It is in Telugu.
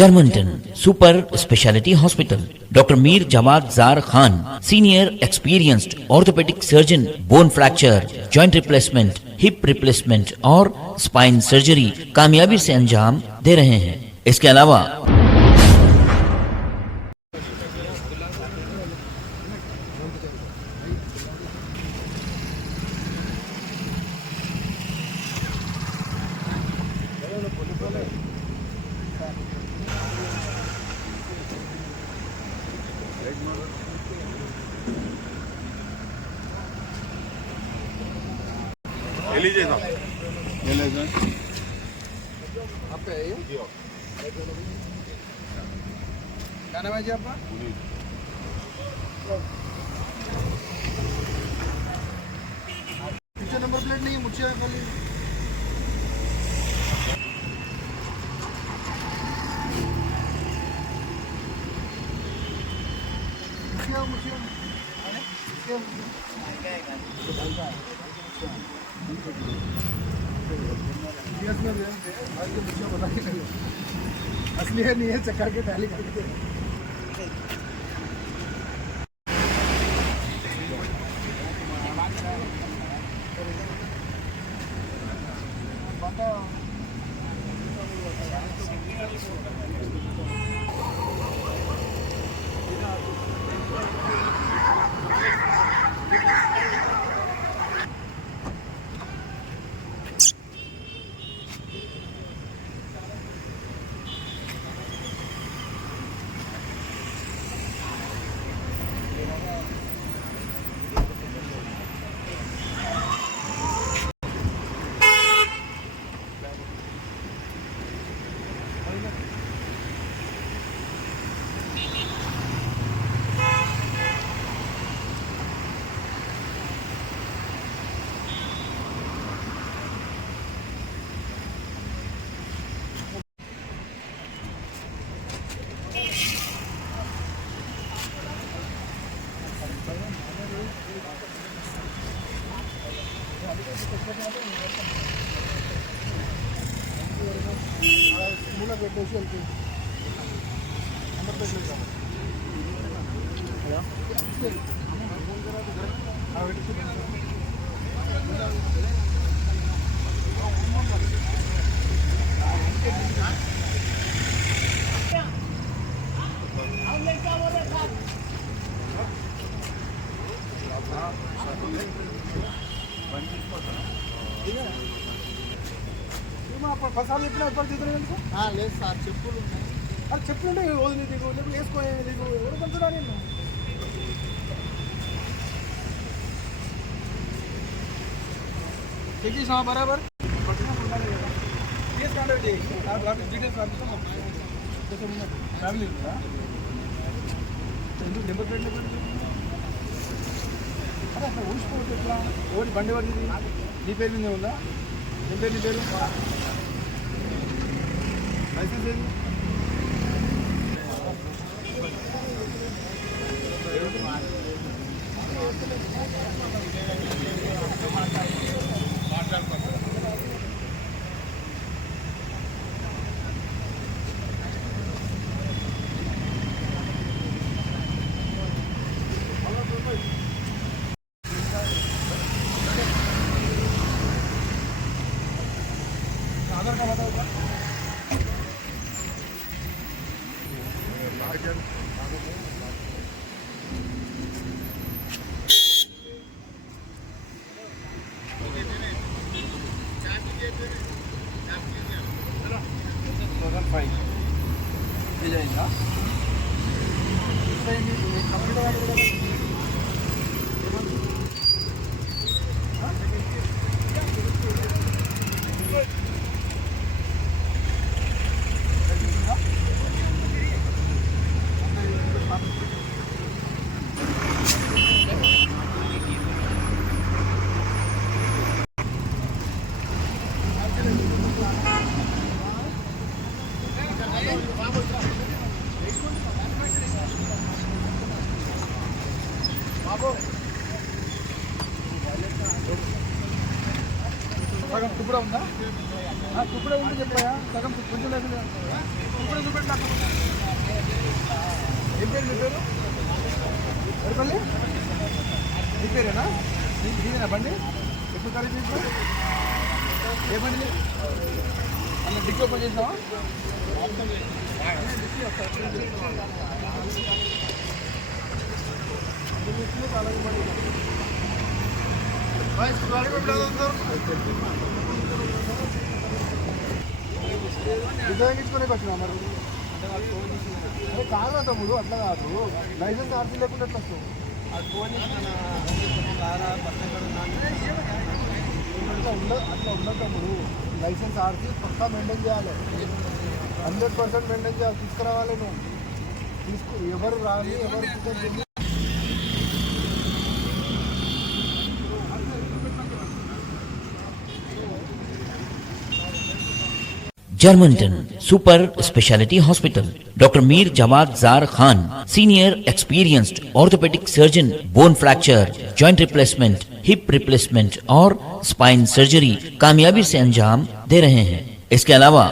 Germantown Super Speciality Hospital. Dr. Mir Jawad Zar Khan, senior experienced orthopedic surgeon, bone fracture, joint replacement, hip replacement और स्पाइन सर्जरी कामयाबी से अंजाम दे रहे हैं। इसके अलावा क्या नाम है जी आपका? पीछे नंबर प्लेट नहीं है, मुझे खाली असली है नहीं है, चक्कर के टैली करके मूला పెట్టేసి వెళ్తుంది నెంబర్ ప్లేట్ లేదు ఫసాలు ఎట్లా ఎప్పుడు తీద్దరు లేదు సార్ చెప్పులు ఉన్నాయి అది చెప్పులుంటే వదిలి నీకు లేకపోతే వేసుకో నీకు ఎవరు పంచుడా నేను చెక్ చేసావా బరాబర్ కేసు కాంటాక్ట్ చేయి నాకు డీటెయిల్స్ పంపిస్తాను ఫ్యామిలీ ఎందుకు నెంబర్ ప్లేట్ అదే అసలు ఊసుకోవచ్చు ఎట్లా ఓడి బండి పడింది నీ పేరు మీద ఉందా నీ పేరు లైసెన్స్ ఏంది आधार कार्ड बताओ సగం తుప్పుడా ఉందా తుప్పుడే ఉంటే చెప్పాయా సగం కొంచెం లేకుండా తుప్పుడే చూపెట్టి నాకు ఏం పేరు మీ పేరు ఎరపల్లి మీ పేరేనా నీదేనా బండి ఎప్పుడు ఖరీదు చేసినా ఏ బండి అన్న డిక్కీ ఓపెన్ చేసినావా విజయించుకునే వచ్చినా మరి కాదు తమ్ముడు అట్లా కాదు లైసెన్స్ ఆర్సీ లేకుండా ఎట్లా వస్తావు అట్లా ఉండదు తమ్ముడు లైసెన్స్ ఆర్సీ పక్కా మెయింటైన్ చేయాలి 100% మెయింటైన్ చేయాలి తీసుకురావాలి నువ్వు ఎవరు రాని ఎవరు Germantown Super Speciality Hospital. Dr. Mir Jawad Zar Khan, Senior Experienced Orthopedic Surgeon, Bone Fracture, Joint Replacement, Hip Replacement और Spine Surgery कामयाबी से अंजाम दे रहे हैं। इसके अलावा